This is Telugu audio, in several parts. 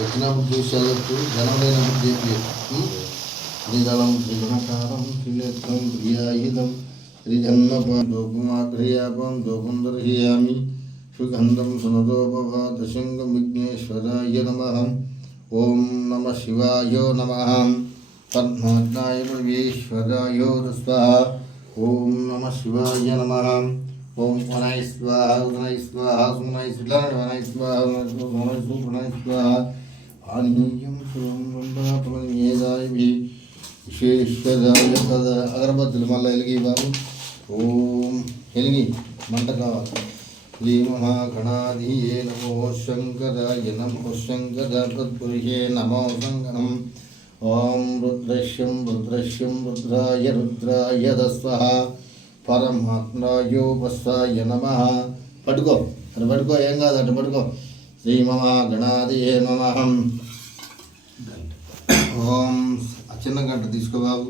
వచ్చినప్పుడు చూసి చదవచ్చు, జనం లేనప్పుడు చెప్పి త్రిదళం త్రిగుణకారం త్రినేత్రం ప్రియాయుధం త్రిజన్మపాదోపుమాగ్రయాపం దోపుందర్హయామి సుగంధం సునదోపవాతశంగం విఘ్నేశ్వరాయ నమః. ఓం నమ శివాయ నమః. పద్మాగ్నాయ పరమేశ్వరాయ స్వాహ. ఓం నమ శివాయ నమః. ఓం వనాయ స్వాహ ఉదనాయ స్వాహ సుమనాయ వనాయ స్వాహ సుమనాయ సుప్రణాయ స్వాహ. ఆనీయం సుందాపమేదాయ విశేషదాయ కదా. అగరబత్తులు మళ్ళీ వెలిగి బాబు. ఓం వెలిగి మంట కావాలి. శ్రీ మహాగణాధియే నమో శంకరాయ నమో శంకర తత్పురుషే నమో శంకరం. ఓం రుద్రశ్యం రుద్రశ్యం రుద్రాయ రుద్రాయ దస్వః పరమాత్మాయోపస్వాయ నమః. పట్టుకో అటు పట్టుకో, ఏం కాదు అటు పట్టుకో. శ్రీ మహాగణాధియే నమః. ఓం చిన్న గంట తీసుకో బాబు.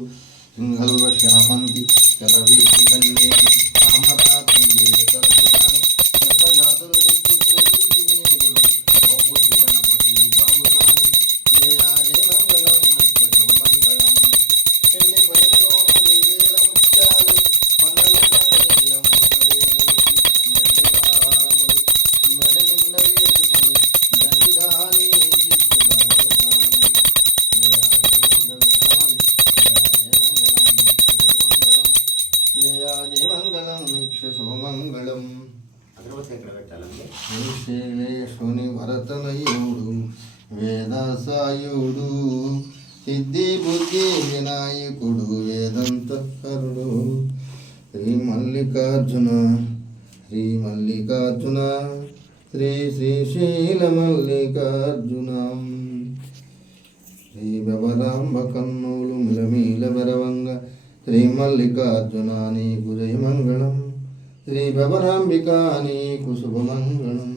సింహల్వ శ్యామంతి కలవే గన్నేది అమరాతం వేడు తరపురాను సర్వజాతులు తెచ్చి పూజించి మేలుడు బహుబుద్ధి గణపతి బాబుగాను జయాజయ మంగళం నిత్యతో మంగళం. ఎన్ని పలుకులోన వేవేల ముత్యాలు కొండలకనే నీలమూర్తులే మూర్తి మెండుగారములు మెడ నిండ వేసుకొని దండిగాని జయ మంగళం నిక్షసోమంగళం. శ్రీశైలేశుని భరతనయుడు వేదసాయుడు సిద్ధి బుద్ధి వినాయకుడు వేదంతకరుడు శ్రీ మల్లికార్జున శ్రీ మల్లికార్జున శ్రీ శ్రీశైల మల్లికార్జున. శ్రీ బబరాంబ కన్నులు మిలమీల బరవంగ శ్రీ మల్లికార్జున నీకు జయమంగళం. శ్రీ బబరాంబికా నీకు శుభమంగళం.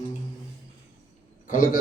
కలక